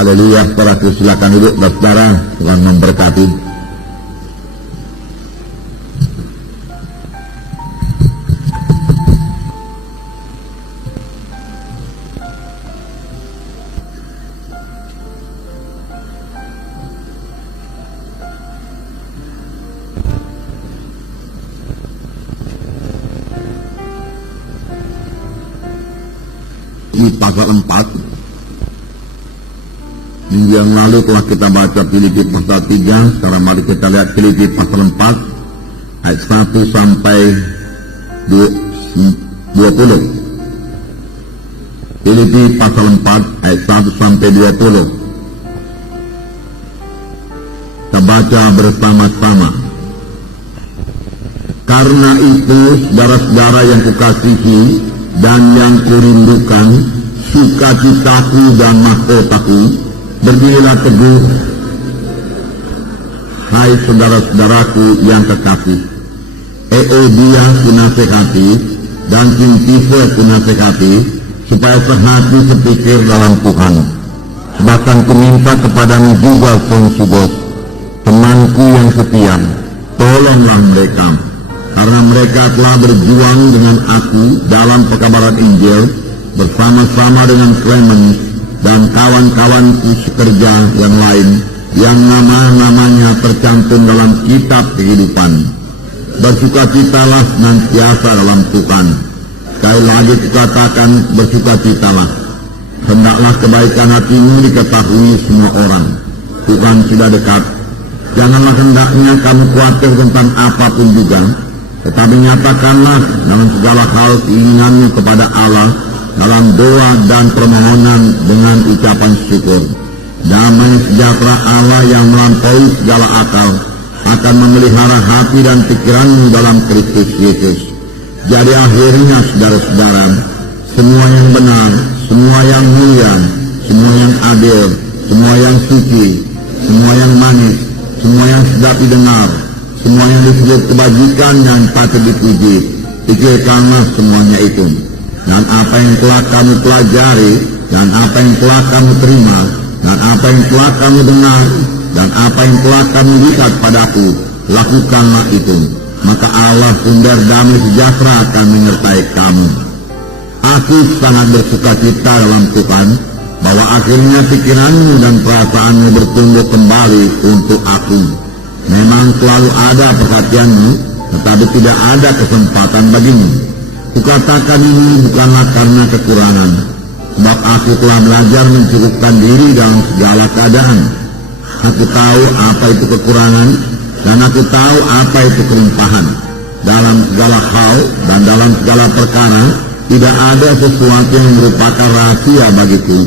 Haleluya, saudara, silakan duduk, saudara. Tuhan memberkati. Di pasal 4 minggu yang lalu telah kita baca Filipi pasal 3. Sekarang mari kita lihat Filipi pasal 4 ayat 1 sampai 20. Filipi pasal 4 ayat 1 sampai 20. Kita baca bersama-sama. Karena itu, saudara-saudara yang kukasihi dan yang kurindukan, sukacitaku dan mahkotaku, berdirilah teguh, hai saudara-saudaraku yang kekasih. Euodia kunasehati dan Sintife kunasehati, supaya sehati sepikir dalam Tuhan. Bahkan kuminta kepadamu juga Sonsibos, temanku yang setia, tolonglah mereka, karena mereka telah berjuang dengan aku dalam pekabaran Injil, bersama-sama dengan Clemens dan kawan-kawanku sekerja yang lain, yang nama-namanya tercantum dalam kitab kehidupan. Bersukacitalah senantiasa dalam Tuhan. Sekali lagi kukatakan, bersukacitalah. Hendaklah kebaikan hatimu diketahui semua orang. Tuhan sudah dekat. Janganlah hendaknya kamu khawatir tentang apapun juga, tetapi nyatakanlah dalam segala hal keinginanmu kepada Allah dalam doa dan permohonan dengan ucapan syukur. Damai sejahtera Allah yang melampaui segala akal akan memelihara hati dan pikiranmu dalam Kristus Yesus. Jadi akhirnya, saudara-saudara, semua yang benar, semua yang mulia, semua yang adil, semua yang suci, semua yang manis, semua yang sedap didengar, semua yang disebut kebajikan yang patut dipuji, pikirkanlah semuanya itu. Dan apa yang telah kamu pelajari, dan apa yang telah kamu terima, dan apa yang telah kamu dengar, dan apa yang telah kamu lihat padaku, lakukanlah itu. Maka Allah sumber damai sejahtera akan menyertai kamu. Aku sangat bersukacita dalam Tuhan, bahwa akhirnya pikiranmu dan perasaanmu bertumbuh kembali untuk aku. Memang selalu ada perhatianmu, tetapi tidak ada kesempatan bagimu. Kukatakan ini bukanlah karena kekurangan, sebab aku telah belajar mencukupkan diri dalam segala keadaan. Aku tahu apa itu kekurangan, dan aku tahu apa itu kelimpahan. Dalam segala hal dan dalam segala perkara, tidak ada sesuatu yang merupakan rahasia bagiku,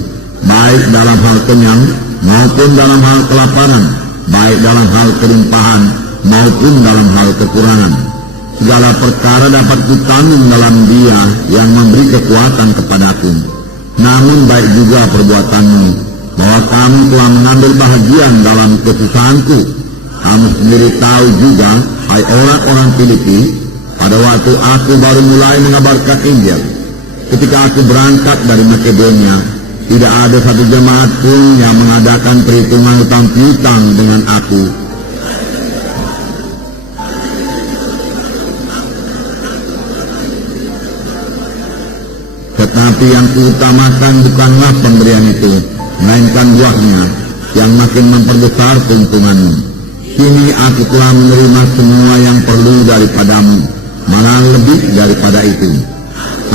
baik dalam hal kenyang maupun dalam hal kelaparan, baik dalam hal kelimpahan maupun dalam hal kekurangan. Segala perkara dapat kutanggung dalam Dia yang memberi kekuatan kepadaku. Namun baik juga perbuatanmu, bahwa kamu telah mengambil bahagian dalam kesusahanku. Kamu sendiri tahu juga, hai orang-orang Filipi, pada waktu aku baru mulai mengabarkan Injil, ketika aku berangkat dari Makedonia, tidak ada satu jemaat pun yang mengadakan perhitungan hutang piutang dengan aku. Tetapi yang kuutamakan bukanlah pemberian itu, melainkan buahnya yang makin memperbesar keuntunganmu. Kini aku telah menerima semua yang perlu daripadamu, malah lebih daripada itu.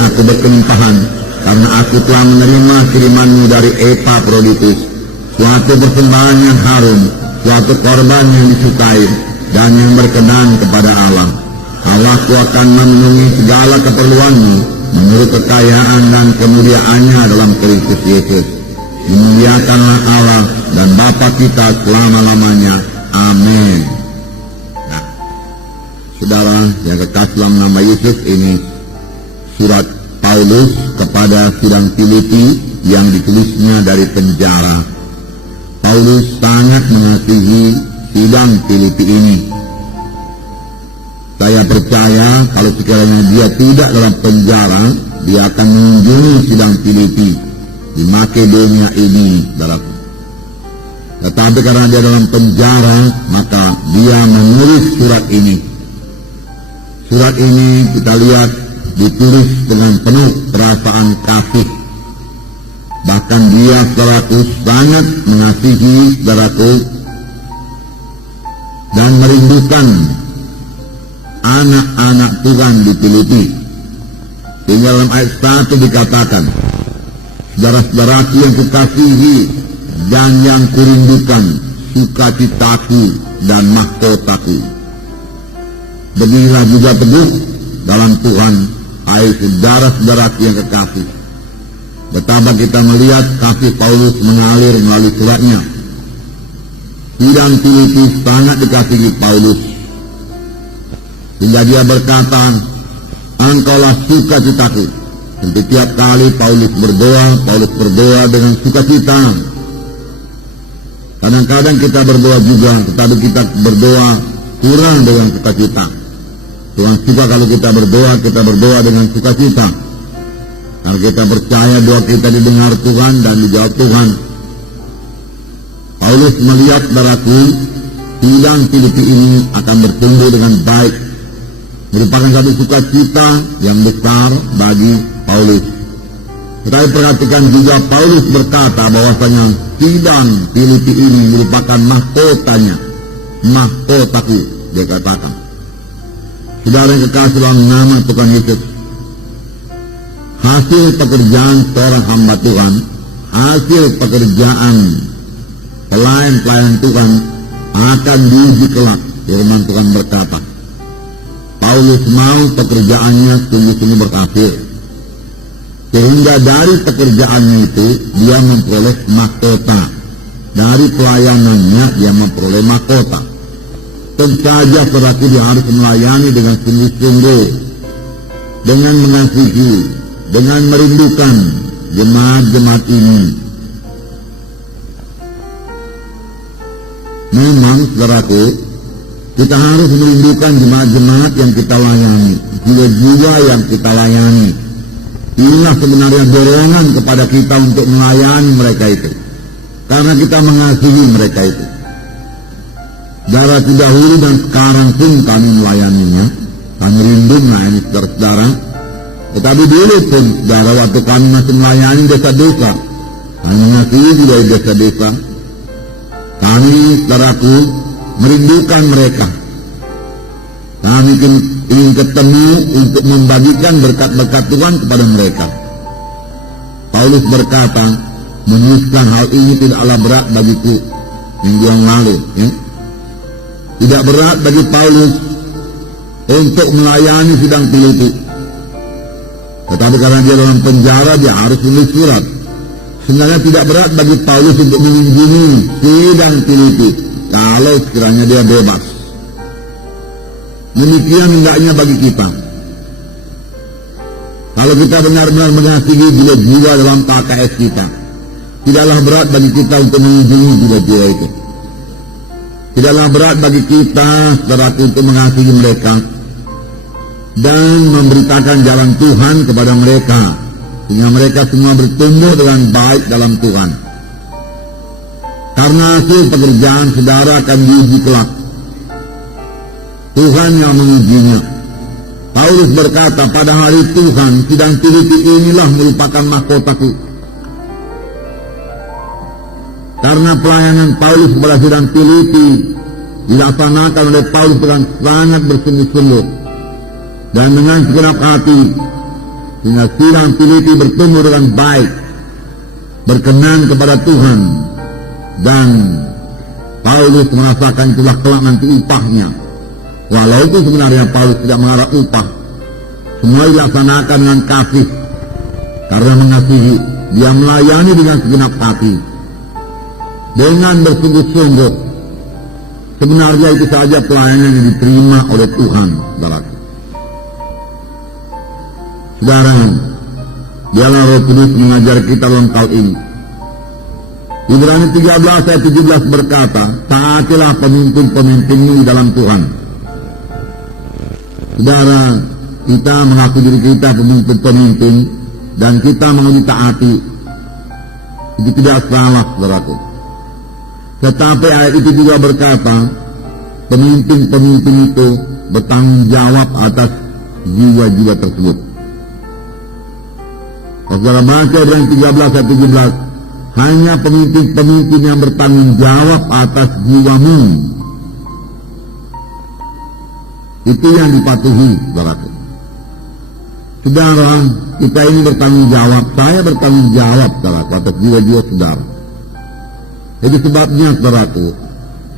Aku berkelimpahan, karena aku telah menerima kirimanmu dari Epaphroditus, suatu persembahan yang harum, suatu korban yang disukai, dan yang berkenan kepada Allah. Allahku akan memenuhi segala keperluanmu, menurut kekayaan dan kemuliaannya dalam Kristus Yesus. Dimuliakanlah Allah dan Bapa kita selama-lamanya. Amin. Nah, saudara yang kekasih dalam nama Yesus, ini surat Paulus kepada sidang Filipi yang ditulisnya dari penjara. Paulus sangat mengasihi sidang Filipi ini. Saya percaya kalau sekiranya dia tidak dalam penjara, dia akan mengunjungi sidang Filipi di Makedonia ini, saudara. Tetapi karena dia dalam penjara, maka dia menulis surat ini. Surat ini kita lihat ditulis dengan penuh perasaan kasih. Bahkan dia, saudaraku, sangat mengasihi saudaraku dan merindukan anak-anak Tuhan di Filipi. Sehingga dalam ayat 1 dikatakan, saudara-saudaraku yang kukasihi dan yang kurindukan, sukacitaku dan mahkotaku. Beginilah juga teguh dalam Tuhan, hai saudara-saudaraku yang kekasih. Betapa kita melihat kasih Paulus mengalir melalui suratnya. Sidang Filipi sangat dikasihi Paulus, hingga dia berkata, engkaulah sukacitaku. Setiap kali Paulus berdoa dengan sukacita. Kadang-kadang kita berdoa juga, tetapi kita berdoa kurang dengan sukacita. Tuhan suka kalau kita berdoa dengan sukacita. Karena kita percaya doa kita didengar Tuhan dan dijawab Tuhan. Paulus melihat saudaraku, sidang Filipi ini akan bertumbuh dengan baik, merupakan satu sukacita yang besar bagi Paulus. Tetapi perhatikan juga Paulus berkata bahwasanya sidang Filipi ini merupakan mahkotanya, mahkotaku, dia katakan. Saudara yang kekasih dalam nama Tuhan Yesus, hasil pekerjaan seorang hamba Tuhan, hasil pekerjaan pelayan Tuhan akan diuji kelak. Firman Tuhan berkata, Paulus mau pekerjaannya sungguh-sungguh berhasil, sehingga dari pekerjaannya itu dia memperoleh mahkota. Dari pelayanannya dia memperoleh mahkota. Tentu saja saudaraku, dia harus melayani dengan sungguh-sungguh, dengan mengasihi, dengan merindukan jemaat-jemaat ini. Memang saudaraku, kita harus merindukan jemaat-jemaat yang kita layani, jiwa-jiwa yang kita layani. Inilah sebenarnya dorongan kepada kita untuk melayani mereka itu, karena kita mengasihi mereka itu. Dari dahulu dan sekarang pun kami melayaninya, kami rindu melayani saudara-saudara. Tetapi dulu pun, saudara, waktu kami masih melayani desa-desa, kami mengasihi juga desa-desa. Kami, saudaraku, merindukan mereka. Kami ingin ketemu untuk membagikan berkat-berkat Tuhan kepada mereka. Paulus berkata, menuliskan hal ini tidaklah berat bagiku minggu yang lalu. Ya? Tidak berat bagi Paulus untuk melayani sidang Filipi. Tetapi karena dia dalam penjara, dia harus menulis surat. Sebenarnya tidak berat bagi Paulus untuk mengunjungi sidang Filipi kalau sekiranya dia bebas. Demikian hendaknya bagi kita. Kalau kita benar-benar mengasihi jiwa-jiwa dalam KKS kita, tidaklah berat bagi kita untuk mengunjungi jiwa-jiwa itu. Tidaklah berat bagi kita, saudaraku, untuk mengasihi mereka dan memberitakan jalan Tuhan kepada mereka, sehingga mereka semua bertumbuh dengan baik dalam Tuhan. Karena hasil pekerjaan saudara akan diuji kelak. Tuhan yang mengujinya. Paulus berkata, pada hari Tuhan, sidang Filipi inilah merupakan mahkotaku. Karena pelayanan Paulus kepada sidang Filipi dilaksanakan oleh Paulus dengan sangat bersungguh-sungguh dan dengan segenap hati, sehingga sidang Filipi bertumbuh dengan baik, berkenan kepada Tuhan, dan Paulus merasakan itulah kelak nanti upahnya. Walaupun sebenarnya Paulus tidak mengharap upah, semua dilaksanakan dengan kasih. Karena mengasihi, dia melayani dengan segenap hati, dengan bersungguh-sungguh. Sebenarnya itu saja pelayanan yang diterima oleh Tuhan, saudara. Saudara, biarlah Roh Kudus mengajar kita dalam hal ini. Ibrani 13 ayat 17 berkata, taatilah pemimpin-pemimpinmu di dalam Tuhan. Saudara, kita mengaku diri kita pemimpin-pemimpin dan kita mau ditaati. Itu tidak salah, saudaraku. Tetapi ayat itu juga berkata, pemimpin-pemimpin itu bertanggung jawab atas jiwa-jiwa tersebut. Saudara baca Ibrani 13 ayat 17, hanya pemimpin-pemimpin yang bertanggung jawab atas jiwamu. Itu yang dipatuhi, saudaraku. Saudara, kita ini bertanggung jawab, saya bertanggung jawab, saudaraku, atas jiwa-jiwa saudara. Jadi sebabnya, saudaraku,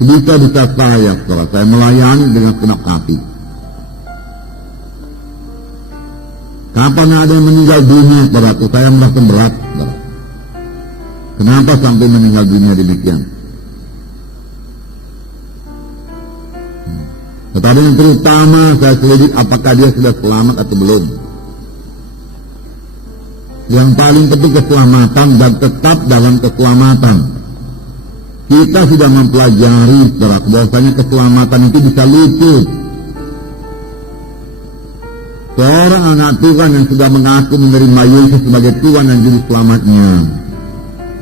sebisa-bisa saya melayani dengan segenap hati. Kapan ada yang meninggal dunia, saudaraku, saya merasa berat, saudara. Kenapa sampai meninggal dunia demikian? Tetapi yang terutama saya selidik apakah dia sudah selamat atau belum. Yang paling penting keselamatan dan tetap dalam keselamatan. Kita sudah mempelajari bahwasanya keselamatan itu bisa luput. Seorang anak Tuhan yang sudah mengaku menerima Yesus sebagai Tuhan dan Juru Selamatnya,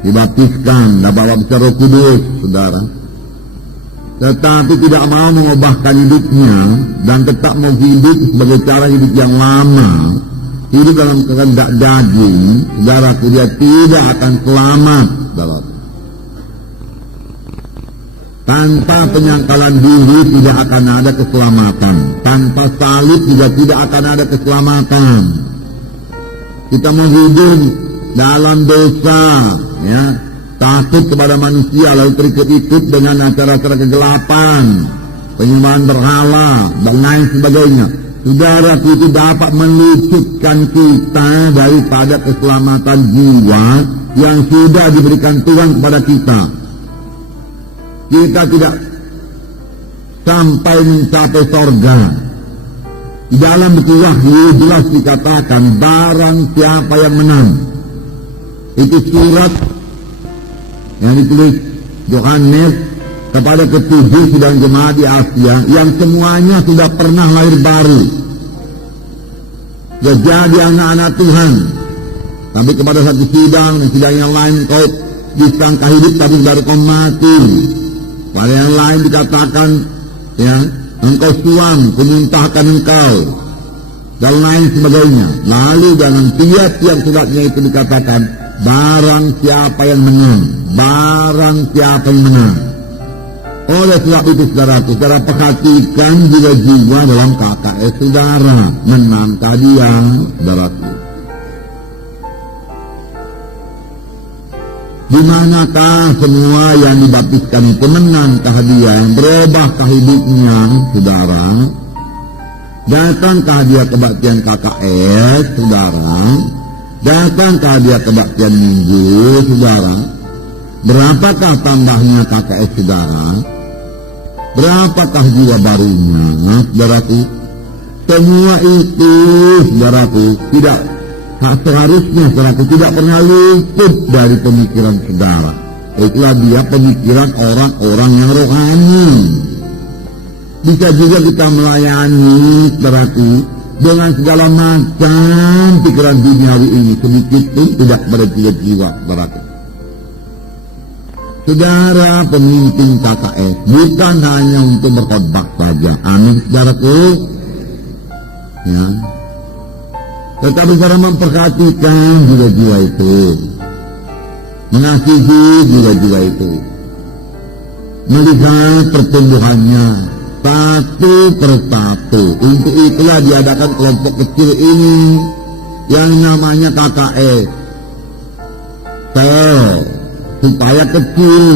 dibaptiskan, dapat baptis Roh Kudus, saudara. Tetapi tidak mau mengubahkan hidupnya dan tetap mau hidup sebagai cara hidup yang lama, hidup dalam kehendak daging, saudaraku, dia tidak akan selamat, saudara. Tanpa penyangkalan diri tidak akan ada keselamatan. Tanpa salib juga tidak akan ada keselamatan. Kita mau hidup dalam dosa, ya, takut kepada manusia, lalu terikut-ikut dengan acara-acara kegelapan, penyembahan berhala, dan lain sebagainya. Saudara, itu dapat meluputkan kita daripada keselamatan jiwa yang sudah diberikan Tuhan kepada kita. Kita tidak sampai mencapai sorga. Di dalam buku Wahyu jelas dikatakan, barang siapa yang menang. Itu surat yang ditulis Yohanes kepada ketujuh sidang jemaat di Asia, yang semuanya sudah pernah lahir baru, sudah jadi anak-anak Tuhan. Tapi kepada satu sidang yang lain kau disangka hidup tapi baru kau mati. Pada yang lain dikatakan, ya, engkau suam, kumuntahkan engkau, dan lain sebagainya. Lalu dalam tiap-tiap suratnya itu dikatakan, barang siapa yang menang, barang siapa yang menang. Oleh sebab itu, saudara perhatikan juga jiwa dalam KKS saudara. Menangkah dia, saudaraku? Di manakah semua yang dibaptiskan itu menangkah dia? Berubahkah hidupnya, saudara? Datangkah dia kebaktian KKS, saudara? Datangkah dia kebaktian minggu, saudara? Berapakah tambahnya KKS, saudara? Berapakah jiwa barunya, saudaraku? Semua itu, saudaraku, tidak seharusnya, saudaraku, tidak pernah luput dari pemikiran saudara. Itulah dia pemikiran orang-orang yang rohani. Bisa juga kita melayani, saudaraku, dengan segala macam pikiran duniawi ini, sedikit pun tidak pada jiwa, saudaraku. Saudara pemimpin KKS bukan hanya untuk berkhotbah saja, amin, saudaraku, ya. Tetapi cara memperhatikan jiwa-jiwa itu, mengasihi jiwa-jiwa itu, melihat pertumbuhannya satu persatu. Untuk itulah diadakan kelompok kecil ini yang namanya KKS, supaya kecil,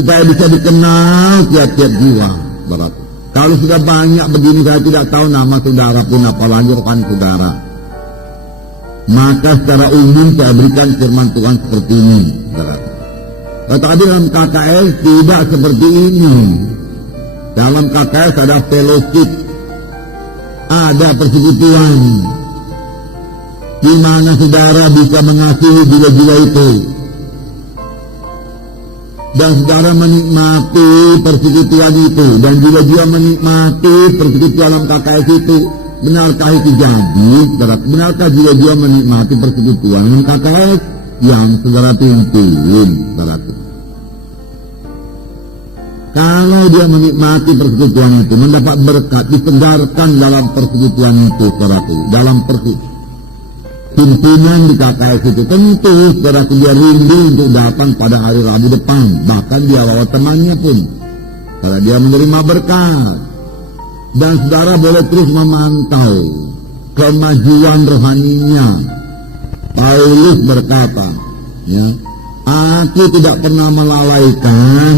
supaya bisa dikenal tiap-tiap jiwa, barat. Kalau sudah banyak begini, saya tidak tahu nama saudara pun, apalagi rekan saudara. Maka secara umum saya berikan firman Tuhan seperti ini, saudara. Tetapi dalam KKS tidak seperti ini. Dalam KKS ada fellowship, ada persekutuan, di mana saudara bisa mengasihi jiwa-jiwa itu, dan saudara menikmati persekutuan itu, dan jiwa-jiwa menikmati persekutuan dalam KKS itu. Benarkah itu jadi, saudara? Benarkah jiwa-jiwa menikmati persekutuan dengan KKS yang saudara pimpin, saudara? Kalau dia menikmati persekutuan itu, mendapat berkat, disegarkan dalam persekutuan itu, saudaraku, dalam pimpinan di KKS itu, tentu saudaraku dia rindu untuk datang pada hari Rabu depan, bahkan dia bawa temannya pun, karena dia menerima berkat. Dan saudara boleh terus memantau kemajuan rohaninya. Paulus berkata, ya, aku tidak pernah melalaikan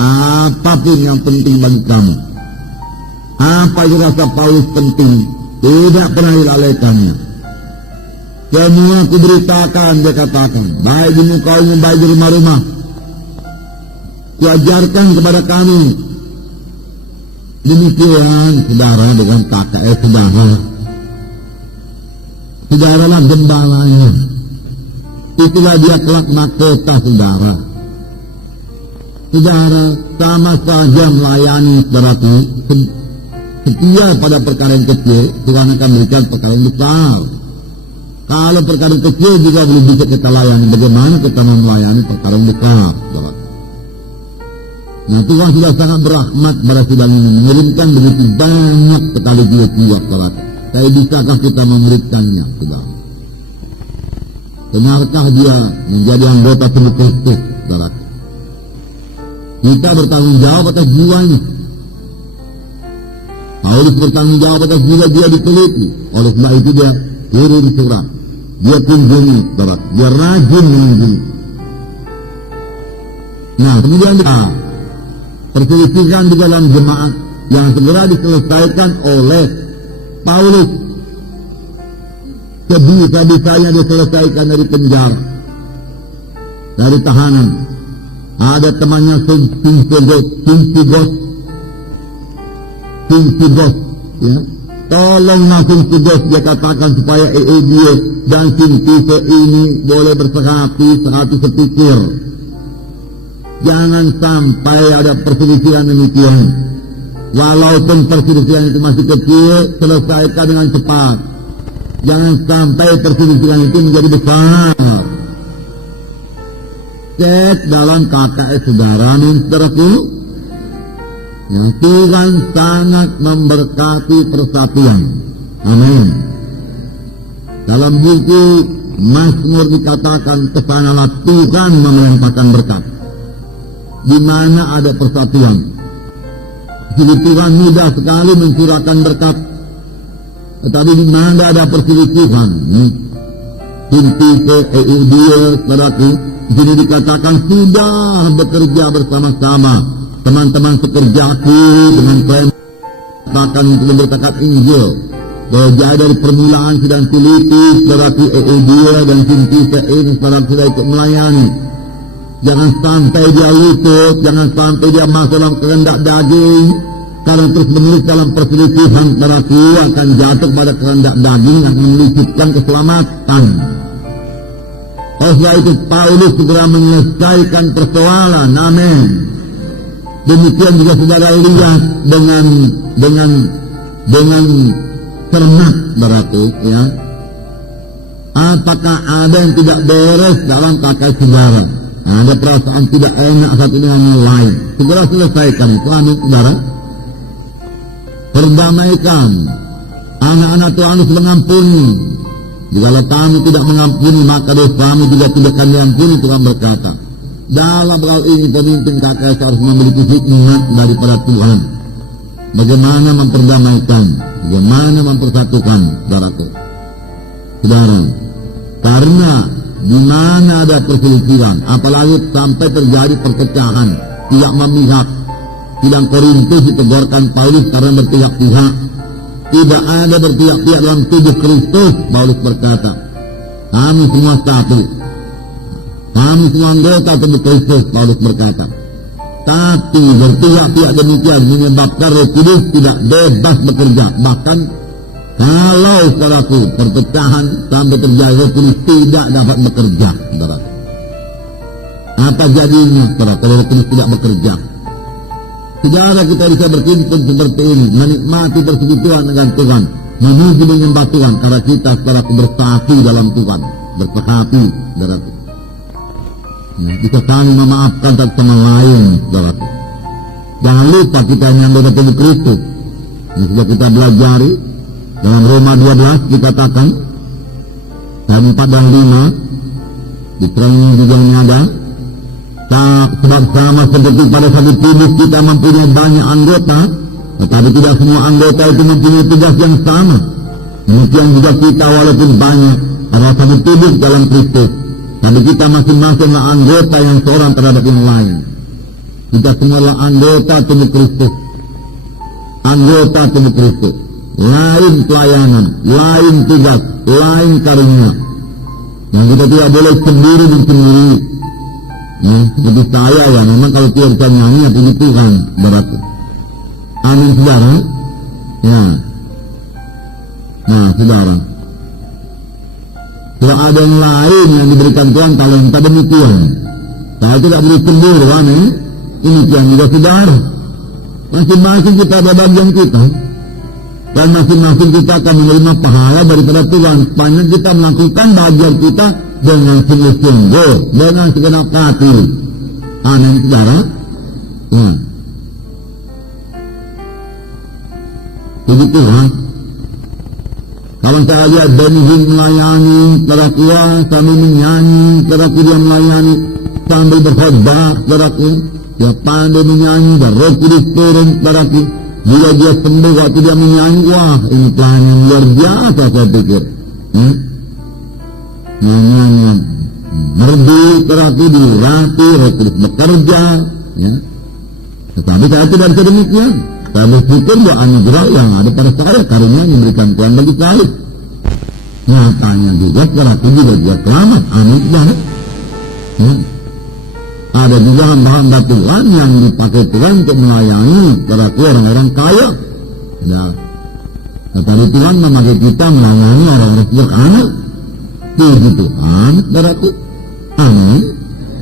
apapun yang penting bagi kamu. Apa yang rasa Paulus penting, tidak pernah dilalaikannya. Semua kuberitakan, dia katakan, baik di muka umum, baik di rumah-rumah, kuajarkan kepada kami. Demikian saudara dengan KKS saudara. Saudaralah gembalanya. Itulah dia kelak mahkota saudara. Saudara sama saja melayani saudaraku, setia pada perkara yang kecil, Tuhan akan berikan perkara yang besar. Kalau perkara yang kecil juga belum bisa kita layani, bagaimana kita melayani perkara yang besar, saudara? Nah, Tuhan sudah sangat berahmat pada sidang ini, mengirimkan begitu banyak sekali jiwa-jiwa, saudara. Saya bisakah kita memberikannya, saudara? Benarkah dia menjadi anggota tubuh Kristus, saudara? Kita bertanggung jawab atas jiwanya. Paulus bertanggung jawab atas jiwa-jiwa diteliti. Oleh sebab itu dia kirim surat, dia kunjungi, saudara. Dia rajin mengunjungi. Nah, kemudian perselisihan di dalam jemaat yang segera diselesaikan oleh Paulus. Sebisa-bisanya diselesaikan dari penjara, dari tahanan. Ada temannya Sintigos, ya. Tolong Sintigos, dia katakan supaya dia dan Sintigos ini boleh bersehati, sehati sepikir. Jangan sampai ada perselisihan demikian. Walaupun perselisihan itu masih kecil, selesaikan dengan cepat. Jangan sampai perselisihan itu menjadi besar. Cek dalam KKS saudara nih, saudaraku. Yang Tuhan sangat memberkati persatuan. Amin. Dalam buku Mazmur dikatakan, kesanalah Tuhan melimpahkan berkat. Di mana ada persatuan, jadi Tuhan mudah sekali mencurahkan berkat. Tetapi di mana ada perselisihan, inti ke dia, saudaraku, jadi dikatakan sudah bekerja bersama-sama teman-teman sekerjaku dengan klaim akan memberitakan Injil. Jadi dari permulaan sedang teliti, saudaraku, dia dan inti ini saudara sudah ikut melayani. Jangan sampai dia luput, jangan sampai dia masuk dalam kehendak daging. Karena terus menerus dalam perselisihan, berarti akan jatuh pada kehendak daging yang menyulitkan keselamatan. Oleh sebab itu Paulus segera menyelesaikan persoalan. Amin. Demikian juga saudara lihat dengan cermat, berarti, ya. Apakah ada yang tidak beres dalam KKS saudara? Ada perasaan tidak enak satu dengan yang lain, segera selesaikan itu. Amin, saudara. Perdamaikan. Anak-anak Tuhan harus mengampuni. Jikalau kamu tidak mengampuni, maka dosamu juga tidak akan diampuni, Tuhan berkata. Dalam hal ini pemimpin KKS harus memiliki hikmat daripada Tuhan. Bagaimana memperdamaikan, bagaimana mempersatukan, saudaraku. Saudara, karena di mana ada perselisihan, apalagi sampai terjadi perpecahan, tidak memihak. Sidang Korintus ditegurkan Paulus karena berpihak-pihak. Tidak ada berpihak-pihak dalam tubuh Kristus, Paulus berkata. Kami semua satu. Kami semua anggota tubuh Kristus, Paulus berkata. Tapi berpihak-pihak demikian menyebabkan Roh Kudus tidak bebas bekerja. Bahkan kalau saudaraku perpecahan sampai terjadi, Roh Kudus tidak dapat bekerja, saudara. Apa jadinya, saudara, kalau Roh Kudus tidak bekerja? Saudara, kita bisa berkumpul seperti ini, menikmati persekutuan dengan Tuhan, menuju menyembah Tuhan, karena kita secara bersatu dalam Tuhan, bersehati, saudara. Bisa saling memaafkan satu sama lain, saudara. Jangan lupa kita hanya anggota tubuh Kristus. Yang sudah kita belajari dalam Roma 12 dikatakan ayat 4 dan 5 di training juga ini ada. Sebab sama seperti pada satu tubuh kita mempunyai banyak anggota, tetapi tidak semua anggota itu mempunyai tugas yang sama. Demikian juga kita walaupun banyak adalah satu tubuh dalam Kristus, tapi kita masing-masing adalah anggota yang seorang terhadap yang lain. Kita semua adalah anggota tubuh Kristus. Anggota tubuh Kristus. Lain pelayanan, lain tugas, lain karunia. Yang kita tidak boleh sendiri dan sendiri. Seperti saya ya, memang kalau tidak bisa nyanyi ya puji Tuhan, berarti. Amin saudara. Ya. Nah saudara, kalau ada yang lain yang diberikan Tuhan talenta demikian, saya tidak boleh sendiri, amin. Ini yang juga saudara. Masing-masing kita ada bagian kita, dan masing-masing kita akan menerima pahala daripada Tuhan sepanjang kita melakukan bagian kita dengan sungguh-sungguh, dengan segenap hati. Amin saudara. Puji Tuhan. Kalau saya lihat Benihim melayani, saudaraku, sambil menyanyi, saudaraku, dia melayani sambil berkhotbah, saudaraku, dia pandai menyanyi, dan Roh Kudus turun, saudaraku. Bila dia sembuh waktu dia menyanyi, wah ini pelayanan yang luar biasa saya pikir. Nyanyian merdu, saudaraku, dirati, Roh Kudus bekerja. Tetapi saya tidak bisa demikian. Saya berpikir bahwa anugerah yang ada pada saya, karunia yang diberikan Tuhan bagi saya. Nyatanya juga, saudaraku, juga selamat. Amin saudara. Ada juga hamba-hamba Tuhan yang dipakai Tuhan untuk melayani saudaraku orang-orang kaya. Nah, tetapi Tuhan memakai kita melayani orang-orang sederhana. Puji Tuhan, saudaraku. Amin.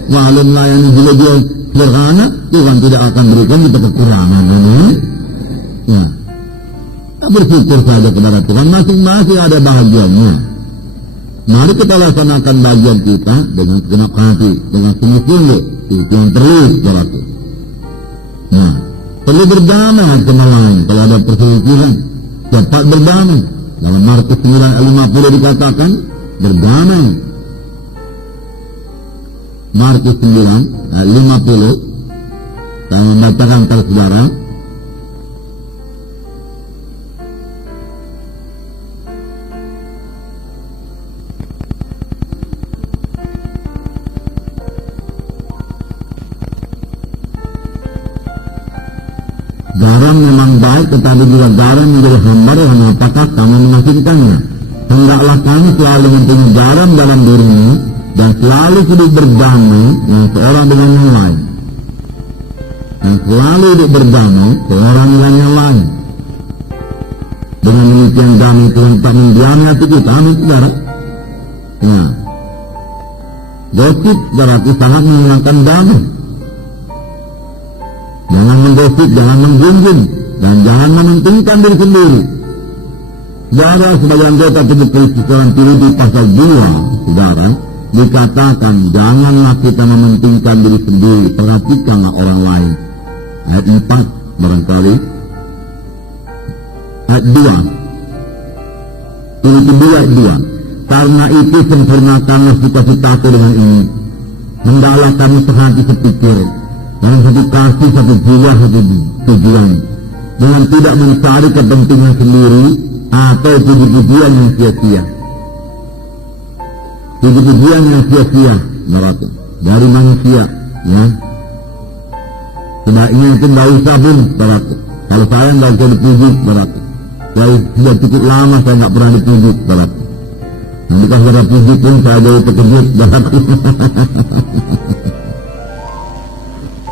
Walau melayani juga dia sederhana, Tuhan tidak akan berikan kita kekurangan. Amin. Ya, kita bersyukur saja kepada Tuhan, masing-masing ada bahagiannya. Mari kita laksanakan bagian kita dengan segenap hati, dengan sungguh-sungguh. Itu yang perlu, saudaraku. Nah, perlu berdamai sama lain. Kalau ada perselisihan, cepat berdamai. Dalam Markus 9 ayat 50 dikatakan berdamai. Markus 9 ayat 50. Saya membacakan kepada saudara. Garam memang baik, tetapi juga garam menjadi hambar yang apakah kamu mengasingkannya. Hendaklah kamu selalu mempunyai garam dalam dirimu dan selalu hidup berdamai yang seorang dengan yang lain. Dan selalu hidup berdamai seorang dengan yang lain. Dengan demikian damai Tuhan tak mendiami hati kita. Amin saudara. Nah, gosip saudaraku sangat menghilangkan damai. Jangan menggosip, jangan menggunjing, dan jangan mementingkan diri sendiri. Saudara, sebagai anggota tubuh Kristus dalam Filipi pasal 2, saudara, dikatakan janganlah kita mementingkan diri sendiri, perhatikanlah orang lain. Ayat 4 barangkali. Ayat 2. Filipi 2 ayat 2. Karena itu sempurnakanlah sukacitaku dengan ini. Hendaklah kami sehati sepikir, dalam satu kasih, satu jiwa, satu tujuan, dengan tidak mencari kepentingan sendiri atau puji-pujian yang sia-sia. Puji-pujian yang sia-sia, saudaraku, dari manusia, ya. Sebaiknya itu tidak usah pun, saudaraku. Kalau saya tidak usah dipuji, saudaraku. Saya sudah cukup lama saya tidak pernah dipuji, saudaraku. Nanti kalau saudara puji pun saya jadi terkejut, saudaraku.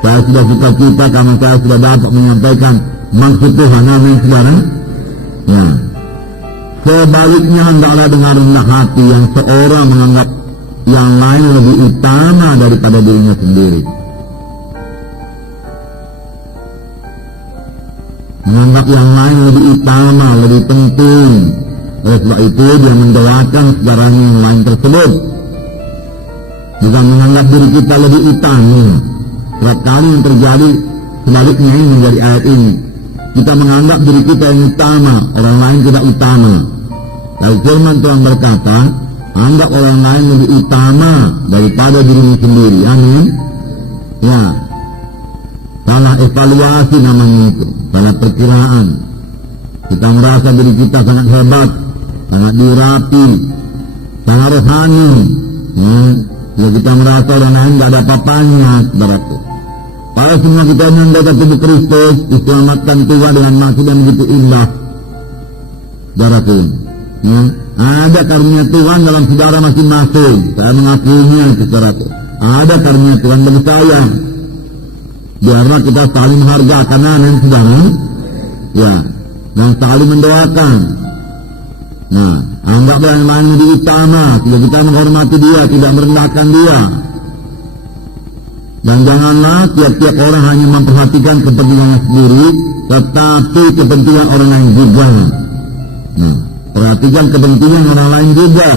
Saya sudah cita-cita karena saya sudah dapat menyampaikan maksud Tuhan. Amin saudara. Ya. Sebaliknya hendaklah dengan rendah hati yang seorang menganggap yang lain lebih utama daripada dirinya sendiri. Menganggap yang lain lebih utama, lebih penting. Oleh sebab itu dia mendoakan saudaranya yang lain tersebut. Bukan menganggap diri kita lebih utama. Setiap kali yang terjadi Sebaliknya ini menjadi ayat ini. Kita menganggap diri kita yang utama, orang lain tidak utama. Lalu firman Tuhan berkata, anggap orang lain lebih utama daripada dirimu sendiri. Amin. Ya. Salah evaluasi namanya itu. Salah perkiraan. Kita merasa diri kita sangat hebat, sangat diurapi, sangat rohani. Ya, kita merasa orang lain tidak ada apa-apanya, saudaraku. Padahal semua kita yang datang tubuh Kristus diselamatkan Tuhan dengan maksud yang begitu indah, saudaraku. Ya, ada karunia Tuhan dalam saudara masing-masing. Saya mengakuinya, saudaraku. Ada karunia Tuhan bagi saya. Biarlah kita saling menghargakan, amin, saudara. Ya, dan saling mendoakan. Nah, anggaplah yang lain lebih utama. Tidak kita menghormati dia, tidak merendahkan dia. Dan janganlah tiap-tiap orang hanya memperhatikan kepentingannya sendiri, tetapi kepentingan orang lain juga. Nah, perhatikan kepentingan orang lain juga.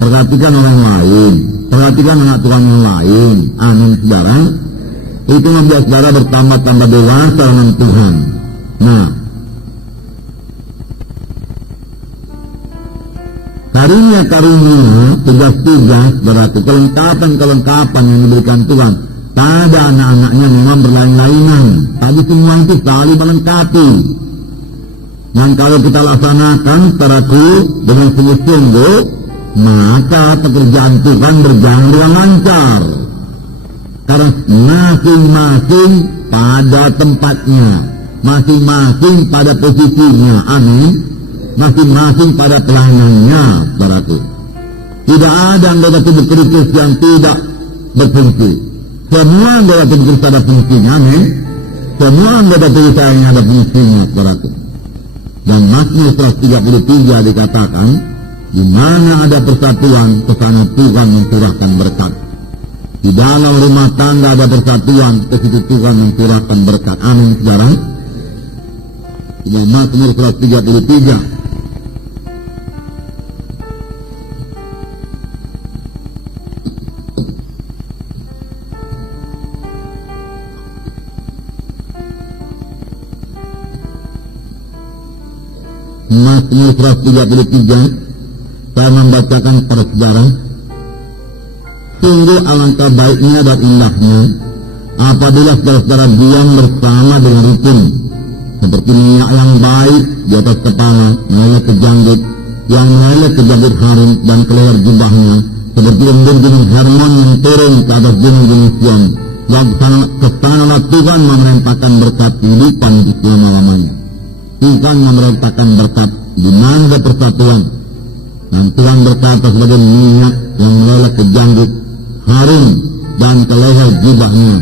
Perhatikan orang lain. Perhatikan anak Tuhan yang lain. Amin, saudara. Itu membuat saudara bertambah-tambah dewasa dengan Tuhan. Nah, karunia-karunia, tugas-tugas, berarti kelengkapan-kelengkapan yang diberikan Tuhan pada anak-anaknya memang berlain-lainan. Tapi semua itu saling melengkapi. Dan kalau kita laksanakan saudaraku dengan sungguh-sungguh, maka pekerjaan Tuhan berjalan dengan lancar. Karena masing-masing pada tempatnya, masing-masing pada posisinya, amin. Masing-masing pada pelayanannya, saudaraku. Tidak ada anggota tubuh Kristus yang tidak berfungsi. Semua anggota tubuh Kristus ada fungsinya, amin. Semua anggota tubuh saya yang ada fungsinya, saudaraku. Dan Mazmur 133 dikatakan, di mana ada persatuan, kesana Tuhan mencurahkan berkat. Di dalam rumah tangga ada persatuan, ke situ Tuhan mencurahkan berkat. Amin, saudara. Di Mazmur 133. Mazmur 133, saya membacakan kepada saudara. Sungguh alangkah baiknya dan indahnya apabila saudara-saudara diam bersama dengan rukun, seperti minyak yang baik di atas kepala, meleleh ke janggut, yang meleleh ke janggut Harun dan ke leher jubahnya, seperti embun gunung Hermon yang turun ke atas gunung-gunung Sion. Kesanalah Tuhan memerintahkan berkat kehidupan di selama-lamanya. Tuhan memerintahkan berkat di mana ada persatuan. Dan Tuhan berkata sebagai minyak yang meleleh ke janggut Harun dan ke leher jubahnya,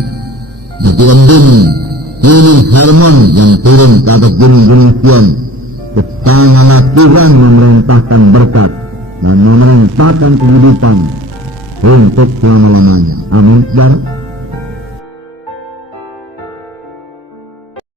seperti embun gunung Hermon yang turun ke atas gunung-gunung Sion. Kesanalah Tuhan memerintahkan berkat dan memerintahkan kehidupan untuk selama-lamanya. Amin, saudara.